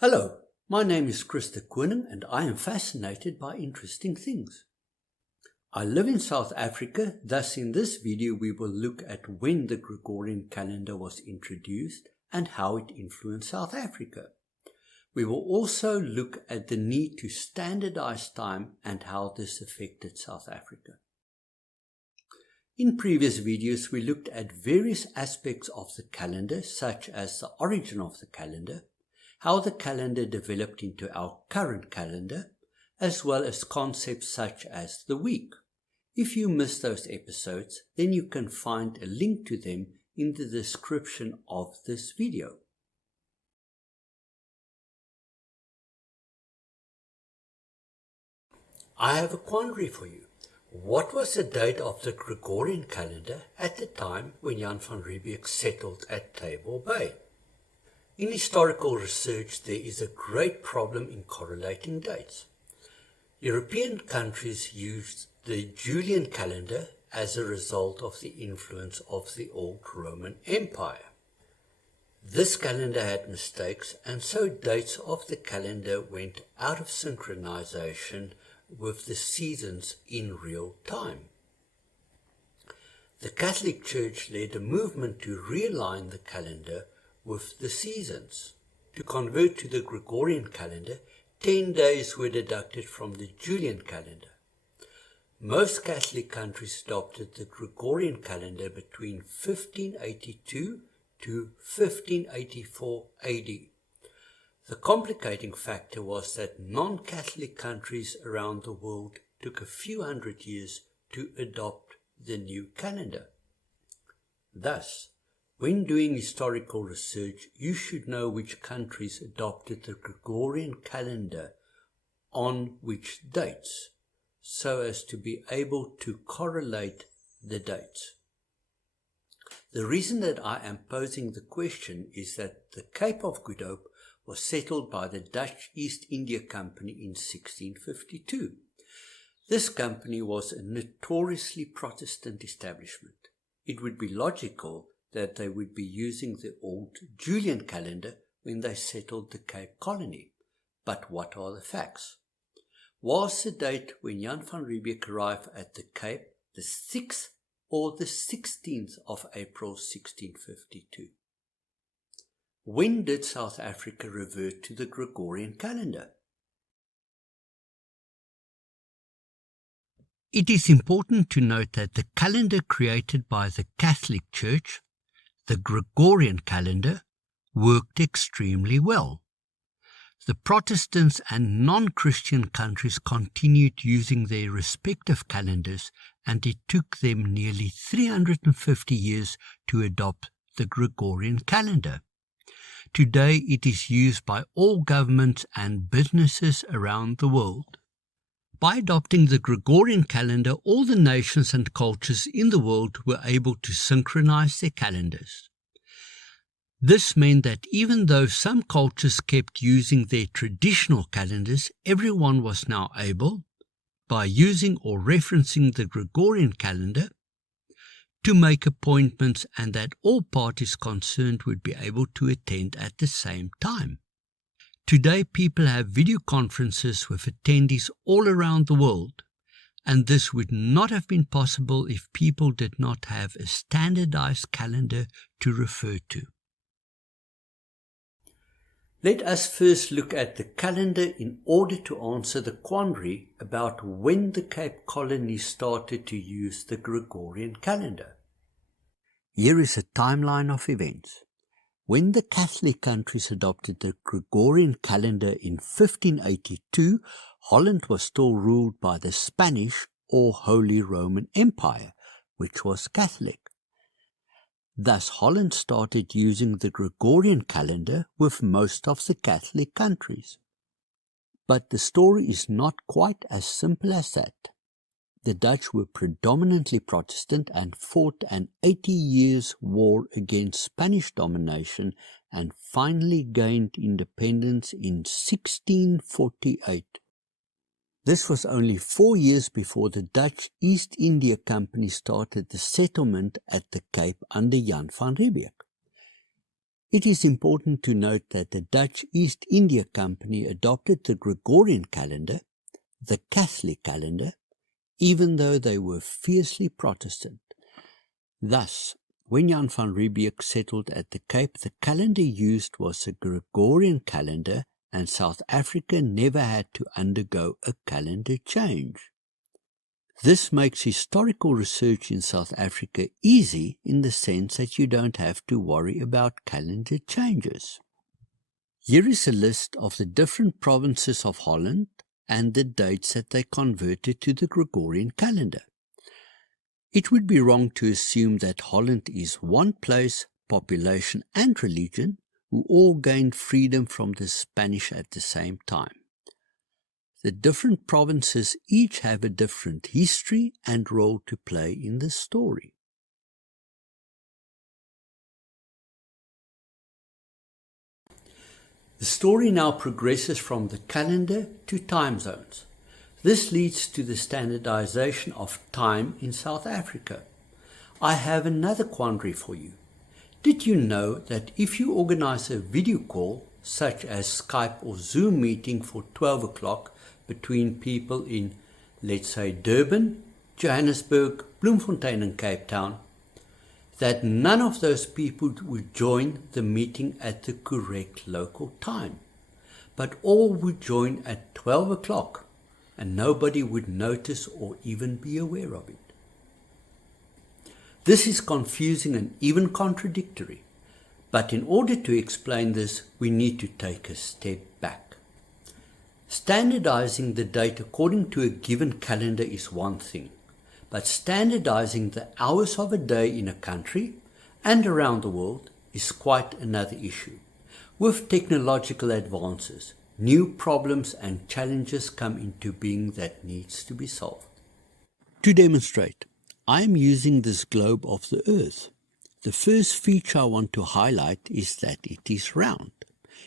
Hello, my name is Christa Koning and I am fascinated by interesting things. I live in South Africa, thus in this video we will look at when the Gregorian calendar was introduced and how it influenced South Africa. We will also look at the need to standardize time and how this affected South Africa. In previous videos we looked at various aspects of the calendar, such as the origin of the calendar, how the calendar developed into our current calendar, as well as concepts such as the week. If you missed those episodes, then you can find a link to them in the description of this video. I have a quandary for you. What was the date of the Gregorian calendar at the time when Jan van Riebeeck settled at Table Bay? In historical research, there is a great problem in correlating dates. European countries used the Julian calendar as a result of the influence of the old Roman Empire. This calendar had mistakes, and so dates of the calendar went out of synchronization with the seasons in real time. The Catholic Church led a movement to realign the calendar with the seasons. To convert to the Gregorian calendar, 10 days were deducted from the Julian calendar. Most Catholic countries adopted the Gregorian calendar between 1582 to 1584 AD. The complicating factor was that non-Catholic countries around the world took a few hundred years to adopt the new calendar. Thus, when doing historical research, you should know which countries adopted the Gregorian calendar on which dates, so as to be able to correlate the dates. The reason that I am posing the question is that the Cape of Good Hope was settled by the Dutch East India Company in 1652. This company was a notoriously Protestant establishment. It would be logical that they would be using the old Julian calendar when they settled the Cape Colony. But what are the facts? Was the date when Jan van Riebeeck arrived at the Cape the 6th or the 16th of April 1652? When did South Africa revert to the Gregorian calendar? It is important to note that the calendar created by the Catholic Church, the Gregorian calendar, worked extremely well. The Protestants and non-Christian countries continued using their respective calendars, and it took them nearly 350 years to adopt the Gregorian calendar. Today it is used by all governments and businesses around the world. By adopting the Gregorian calendar, all the nations and cultures in the world were able to synchronize their calendars. This meant that even though some cultures kept using their traditional calendars, everyone was now able, by using or referencing the Gregorian calendar, to make appointments, and that all parties concerned would be able to attend at the same time. Today, people have video conferences with attendees all around the world, and this would not have been possible if people did not have a standardized calendar to refer to. Let us first look at the calendar in order to answer the quandary about when the Cape Colony started to use the Gregorian calendar. Here is a timeline of events. When the Catholic countries adopted the Gregorian calendar in 1582, Holland was still ruled by the Spanish or Holy Roman Empire, which was Catholic. Thus, Holland started using the Gregorian calendar with most of the Catholic countries. But the story is not quite as simple as that. The Dutch were predominantly Protestant and fought an 80 years war against Spanish domination and finally gained independence in 1648. This was only 4 years before the Dutch East India Company started the settlement at the Cape under Jan van Riebeeck. It is important to note that the Dutch East India Company adopted the Gregorian calendar, the Catholic calendar, even though they were fiercely Protestant. Thus, when Jan van Riebeeck settled at the Cape, the calendar used was a Gregorian calendar, and South Africa never had to undergo a calendar change. This makes historical research in South Africa easy in the sense that you don't have to worry about calendar changes. Here is a list of the different provinces of Holland and the dates that they converted to the Gregorian calendar. It would be wrong to assume that Holland is one place, population and religion who all gained freedom from the Spanish at the same time. The different provinces each have a different history and role to play in the story. The story now progresses from the calendar to time zones. This leads to the standardization of time in South Africa. I have another quandary for you. Did you know that if you organize a video call, such as Skype or Zoom meeting for 12 o'clock between people in, let's say, Durban, Johannesburg, Bloemfontein and Cape Town, that none of those people would join the meeting at the correct local time, but all would join at 12 o'clock and nobody would notice or even be aware of it? This is confusing and even contradictory, but in order to explain this, we need to take a step back. Standardizing the date according to a given calendar is one thing, but standardizing the hours of a day in a country and around the world is quite another issue. With technological advances, new problems and challenges come into being that needs to be solved. To demonstrate, I am using this globe of the Earth. The first feature I want to highlight is that it is round.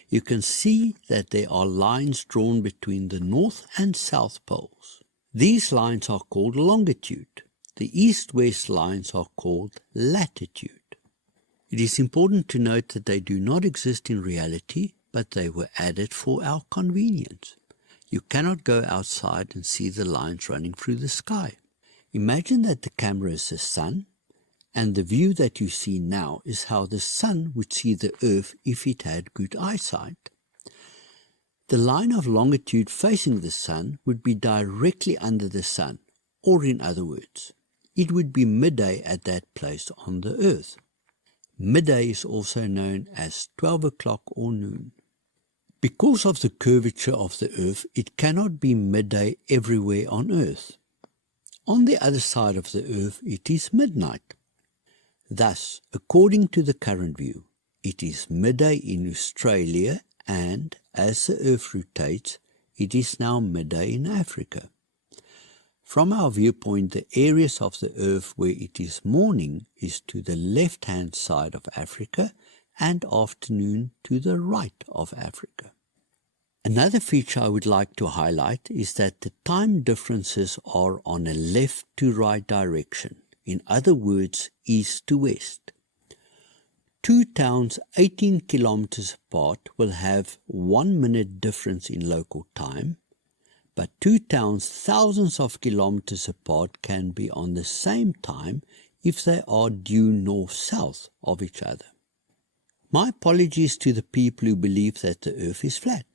You can see that there are lines drawn between the north and south poles. These lines are called longitude. The east-west lines are called latitude. It is important to note that they do not exist in reality, but they were added for our convenience. You cannot go outside and see the lines running through the sky. Imagine that the camera is the sun, and the view that you see now is how the sun would see the Earth if it had good eyesight. The line of longitude facing the sun would be directly under the sun, or in other words, it would be midday at that place on the Earth. Midday is also known as 12 o'clock or noon. Because of the curvature of the Earth, it cannot be midday everywhere on Earth. On the other side of the Earth, it is midnight. Thus, according to the current view, it is midday in Australia, and as the Earth rotates, it is now midday in Africa. From our viewpoint, the areas of the Earth where it is morning is to the left-hand side of Africa and afternoon to the right of Africa. Another feature I would like to highlight is that the time differences are on a left to right direction. In other words, east to west. Two towns 18 kilometers apart will have 1 minute difference in local time, but two towns thousands of kilometers apart can be on the same time if they are due north-south of each other. My apologies to the people who believe that the Earth is flat.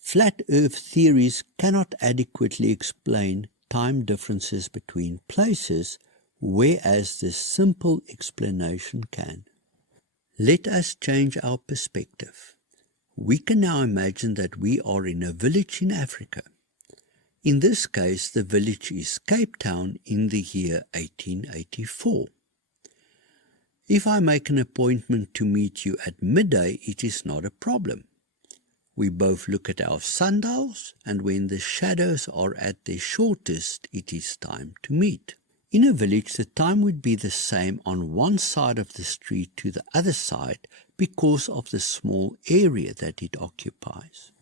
Flat Earth theories cannot adequately explain time differences between places, whereas this simple explanation can. Let us change our perspective. We can now imagine that we are in a village in Africa. In this case, the village is Cape Town in the year 1884. If I make an appointment to meet you at midday, it is not a problem. We both look at our sundials, and when the shadows are at their shortest, it is time to meet. In a village, the time would be the same on one side of the street to the other side because of the small area that it occupies.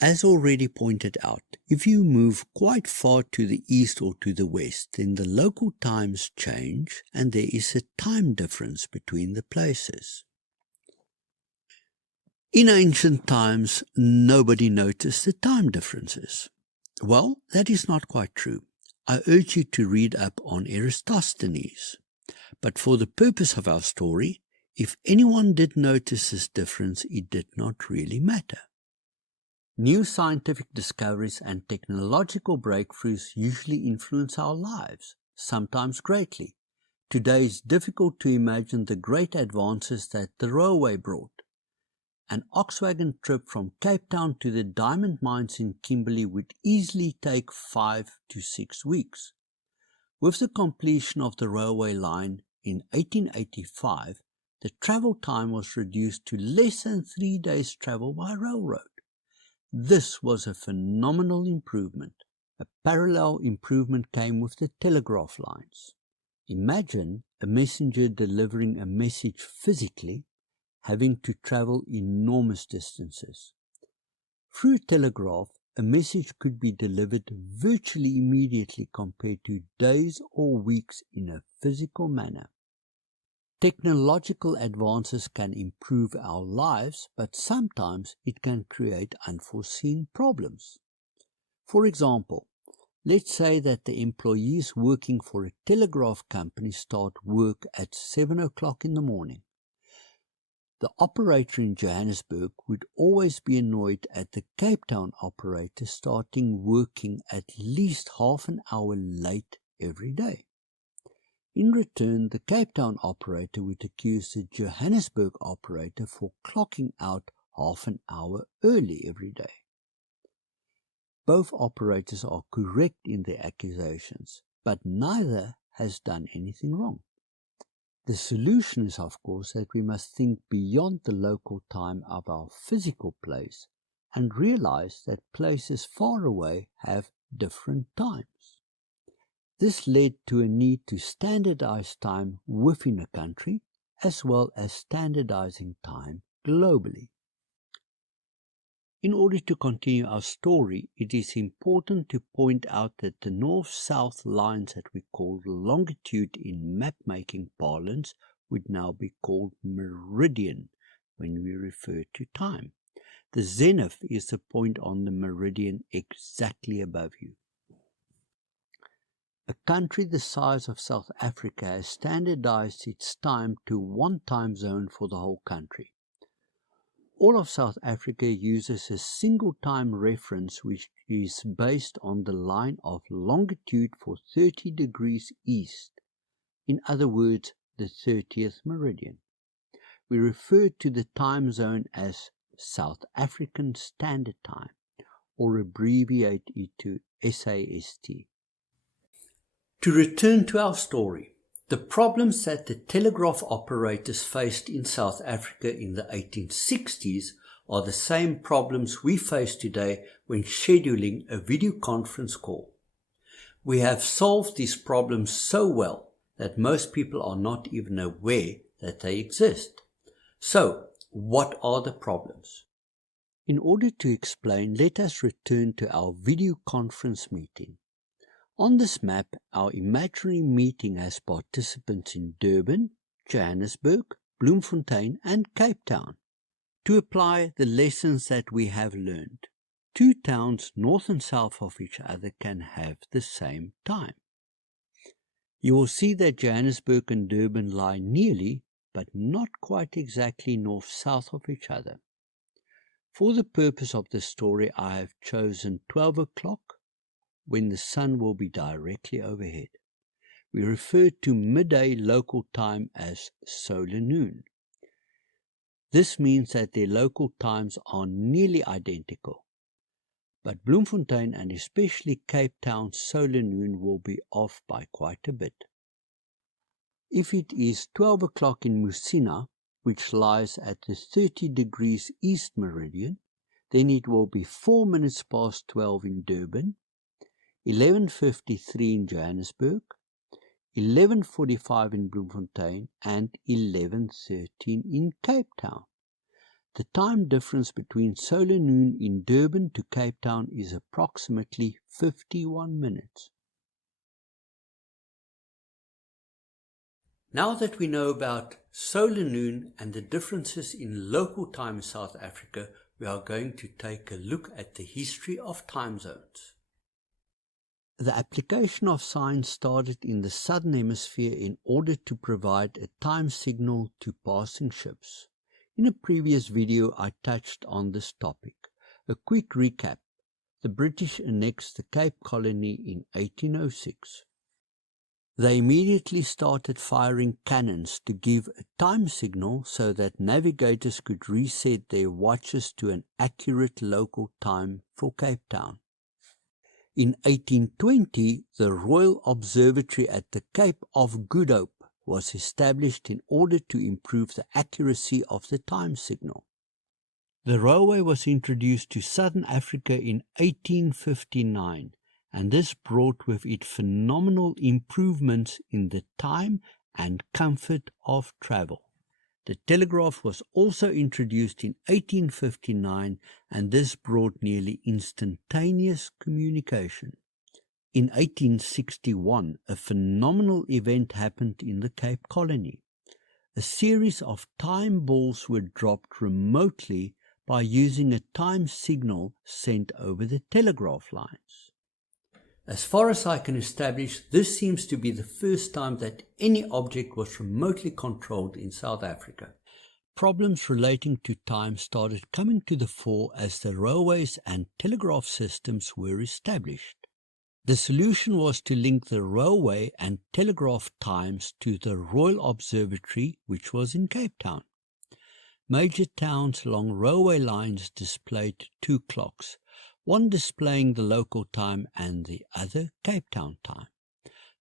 As already pointed out, if you move quite far to the east or to the west, then the local times change and there is a time difference between the places. In ancient times, nobody noticed the time differences. Well, that is not quite true. I urge you to read up on Eratosthenes. But for the purpose of our story, if anyone did notice this difference, it did not really matter. New scientific discoveries and technological breakthroughs usually influence our lives, sometimes greatly. Today it's difficult to imagine the great advances that the railway brought. An ox-wagon trip from Cape Town to the diamond mines in Kimberley would easily take 5 to 6 weeks. With the completion of the railway line in 1885, the travel time was reduced to less than 3 days' travel by railroad. This was a phenomenal improvement. A parallel improvement came with the telegraph lines. Imagine a messenger delivering a message physically, having to travel enormous distances. Through telegraph, a message could be delivered virtually immediately compared to days or weeks in a physical manner. Technological advances can improve our lives, but sometimes it can create unforeseen problems. For example, let's say that the employees working for a telegraph company start work at 7 o'clock in the morning. The operator in Johannesburg would always be annoyed at the Cape Town operator starting working at least half an hour late every day. In return, the Cape Town operator would accuse the Johannesburg operator for clocking out half an hour early every day. Both operators are correct in their accusations, but neither has done anything wrong. The solution is, of course, that we must think beyond the local time of our physical place and realize that places far away have different times. This led to a need to standardize time within a country, as well as standardizing time globally. In order to continue our story, it is important to point out that the north-south lines that we call longitude in map-making parlance would now be called meridian when we refer to time. The zenith is the point on the meridian exactly above you. A country the size of South Africa has standardized its time to one time zone for the whole country. All of South Africa uses a single time reference which is based on the line of longitude for 30 degrees east. In other words, the 30th meridian. We refer to the time zone as South African Standard Time, or abbreviate it to SAST. To return to our story, the problems that the telegraph operators faced in South Africa in the 1860s are the same problems we face today when scheduling a video conference call. We have solved these problems so well that most people are not even aware that they exist. So, what are the problems? In order to explain, let us return to our video conference meeting. On this map, our imaginary meeting has participants in Durban, Johannesburg, Bloemfontein and Cape Town. To apply the lessons that we have learned, two towns north and south of each other can have the same time. You will see that Johannesburg and Durban lie nearly, but not quite exactly north-south of each other. For the purpose of this story, I have chosen 12 o'clock, when the sun will be directly overhead. We refer to midday local time as solar noon. This means that their local times are nearly identical, but Bloemfontein and especially Cape Town's solar noon will be off by quite a bit. If it is 12 o'clock in Musina, which lies at the 30 degrees east meridian, then it will be 4 minutes past 12 in Durban, 11:53 in Johannesburg, 11:45 in Bloemfontein and 11:13 in Cape Town. The time difference between solar noon in Durban to Cape Town is approximately 51 minutes. Now that we know about solar noon and the differences in local time in South Africa, we are going to take a look at the history of time zones. The application of science started in the southern hemisphere in order to provide a time signal to passing ships. In a previous video I touched on this topic. A quick recap: the British annexed the Cape Colony in 1806. They immediately started firing cannons to give a time signal so that navigators could reset their watches to an accurate local time for Cape Town. In 1820, the Royal Observatory at the Cape of Good Hope was established in order to improve the accuracy of the time signal. The railway was introduced to Southern Africa in 1859, and this brought with it phenomenal improvements in the time and comfort of travel. The telegraph was also introduced in 1859, and this brought nearly instantaneous communication. In 1861, a phenomenal event happened in the Cape Colony. A series of time balls were dropped remotely by using a time signal sent over the telegraph lines. As far as I can establish, this seems to be the first time that any object was remotely controlled in South Africa. Problems relating to time started coming to the fore as the railways and telegraph systems were established. The solution was to link the railway and telegraph times to the Royal Observatory, which was in Cape Town. Major towns along railway lines displayed two clocks, one displaying the local time and the other Cape Town time.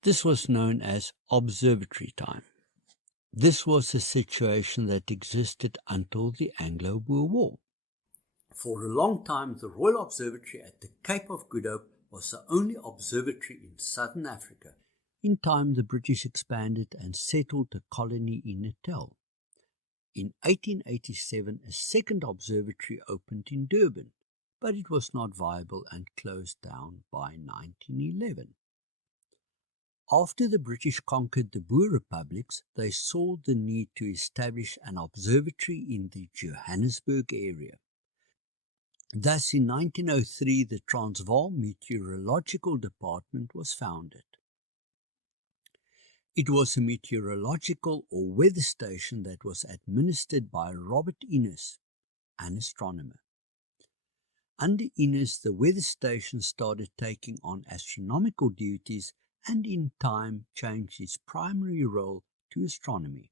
This was known as observatory time. This was a situation that existed until the Anglo-Boer War. For a long time, the Royal Observatory at the Cape of Good Hope was the only observatory in southern Africa. In time, the British expanded and settled a colony in Natal. In 1887, a second observatory opened in Durban, but it was not viable and closed down by 1911. After the British conquered the Boer republics, they saw the need to establish an observatory in the Johannesburg area. Thus, in 1903, the Transvaal Meteorological Department was founded. It was a meteorological or weather station that was administered by Robert Innes, an astronomer. Under Innes, the weather station started taking on astronomical duties and in time changed its primary role to astronomy.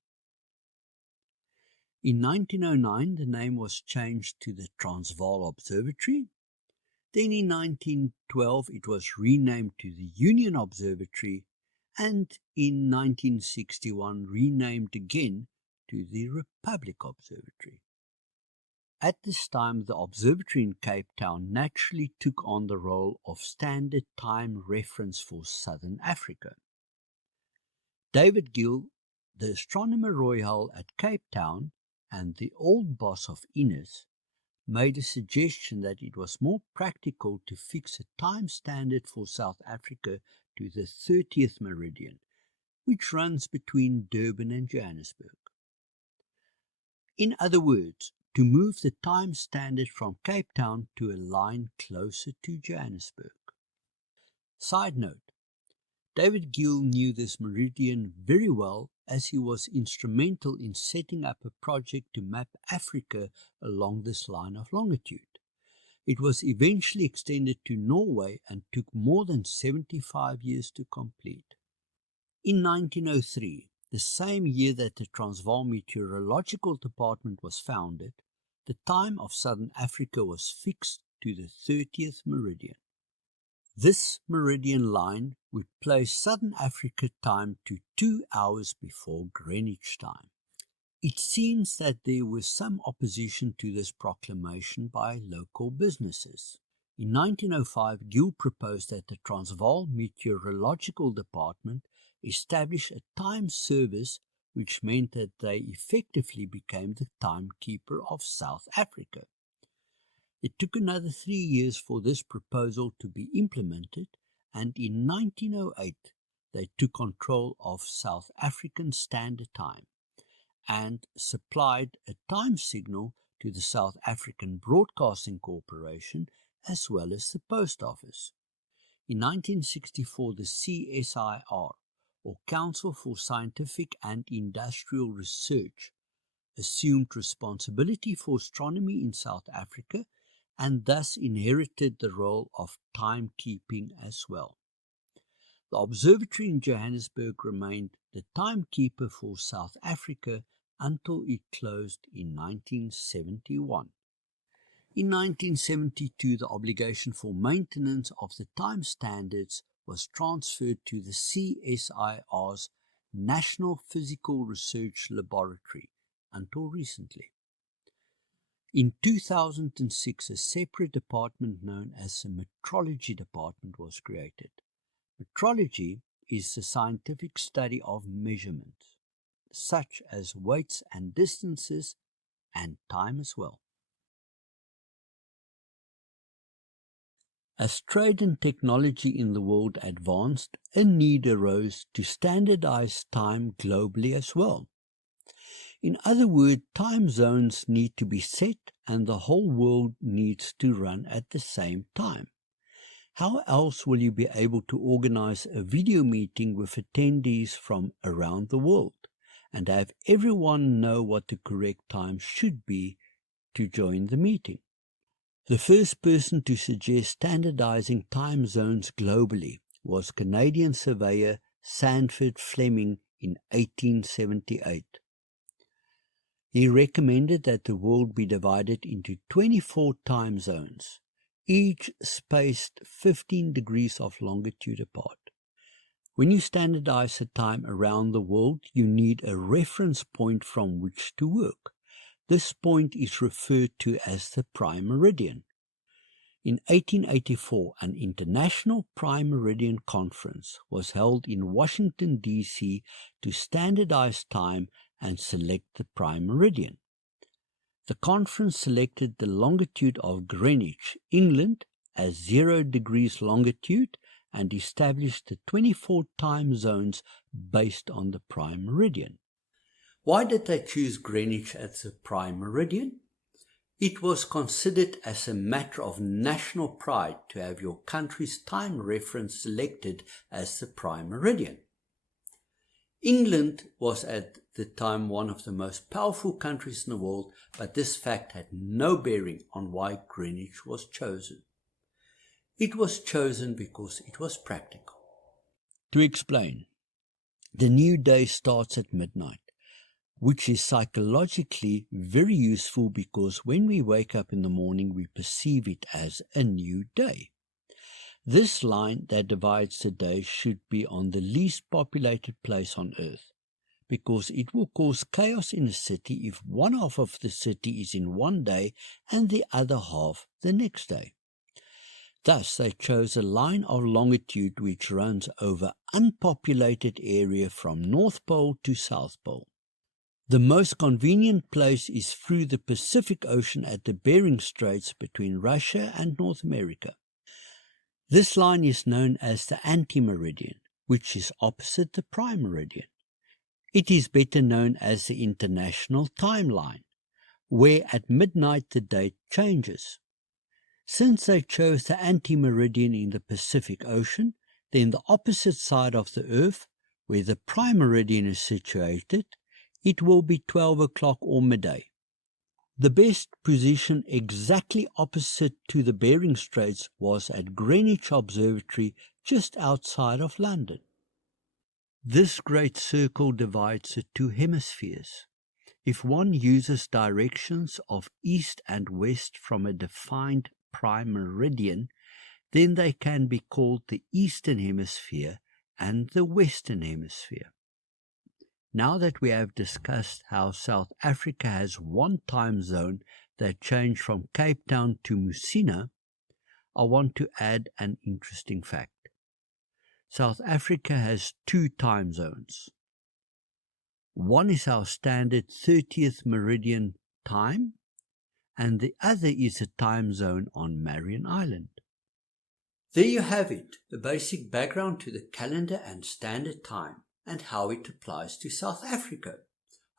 In 1909, the name was changed to the Transvaal Observatory. Then in 1912, it was renamed to the Union Observatory, and in 1961 renamed again to the Republic Observatory. At this time, the observatory in Cape Town naturally took on the role of standard time reference for Southern Africa. David Gill, the astronomer royal at Cape Town and the old boss of Innes, made a suggestion that it was more practical to fix a time standard for South Africa to the 30th meridian, which runs between Durban and Johannesburg. In other words, to move the time standard from Cape Town to a line closer to Johannesburg. Side note, David Gill knew this meridian very well as he was instrumental in setting up a project to map Africa along this line of longitude. It was eventually extended to Norway and took more than 75 years to complete. In 1903, the same year that the Transvaal Meteorological Department was founded, the time of Southern Africa was fixed to the 30th meridian. This meridian line would place Southern Africa time to 2 hours before Greenwich time. It seems that there was some opposition to this proclamation by local businesses. In 1905, Gill proposed that the Transvaal Meteorological Department establish a time service, which meant that they effectively became the timekeeper of South Africa. It took another 3 years for this proposal to be implemented, and in 1908 they took control of South African Standard Time and supplied a time signal to the South African Broadcasting Corporation as well as the Post Office. In 1964, the CSIR, or Council for Scientific and Industrial Research, assumed responsibility for astronomy in South Africa and thus inherited the role of timekeeping as well. The observatory in Johannesburg remained the timekeeper for South Africa until it closed in 1971. In 1972, the obligation for maintenance of the time standards was transferred to the CSIR's National Physical Research Laboratory until recently. In 2006, a separate department known as the Metrology Department was created. Metrology is the scientific study of measurements, such as weights and distances, and time as well. As trade and technology in the world advanced, a need arose to standardize time globally as well. In other words, time zones need to be set and the whole world needs to run at the same time. How else will you be able to organize a video meeting with attendees from around the world and have everyone know what the correct time should be to join the meeting? The first person to suggest standardizing time zones globally was Canadian surveyor Sanford Fleming in 1878. He recommended that the world be divided into 24 time zones, each spaced 15 degrees of longitude apart. When you standardize the time around the world, you need a reference point from which to work. This point is referred to as the prime meridian. In 1884, an International Prime Meridian Conference was held in Washington, D.C. to standardize time and select the prime meridian. The conference selected the longitude of Greenwich, England, as 0 degrees longitude and established the 24 time zones based on the prime meridian. Why did they choose Greenwich as the prime meridian? It was considered as a matter of national pride to have your country's time reference selected as the prime meridian. England was at the time one of the most powerful countries in the world, but this fact had no bearing on why Greenwich was chosen. It was chosen because it was practical. To explain, the new day starts at midnight, which is psychologically very useful because when we wake up in the morning, we perceive it as a new day. This line that divides the day should be on the least populated place on earth, because it will cause chaos in a city if one half of the city is in one day and the other half the next day. Thus, they chose a line of longitude which runs over unpopulated area from North Pole to South Pole. The most convenient place is through the Pacific Ocean at the Bering Straits between Russia and North America. This line is known as the anti-meridian, which is opposite the prime meridian. It is better known as the international timeline, where at midnight the date changes. Since they chose the anti-meridian in the Pacific Ocean, then the opposite side of the Earth, where the prime meridian is situated, it will be 12 o'clock or midday. The best position exactly opposite to the Bering Straits was at Greenwich Observatory just outside of London. This great circle divides the two hemispheres. If one uses directions of east and west from a defined prime meridian, then they can be called the Eastern Hemisphere and the Western Hemisphere. Now that we have discussed how South Africa has one time zone that changed from Cape Town to Musina, I want to add an interesting fact. South Africa has two time zones. One is our standard 30th meridian time, and the other is a time zone on Marion Island. There you have it, the basic background to the calendar and standard time and how it applies to South Africa.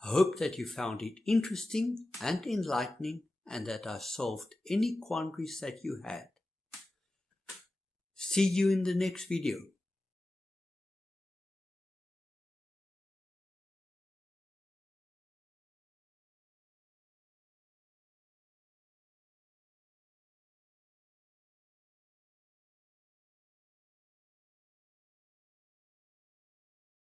I hope that you found it interesting and enlightening and that I solved any quandaries that you had. See you in the next video.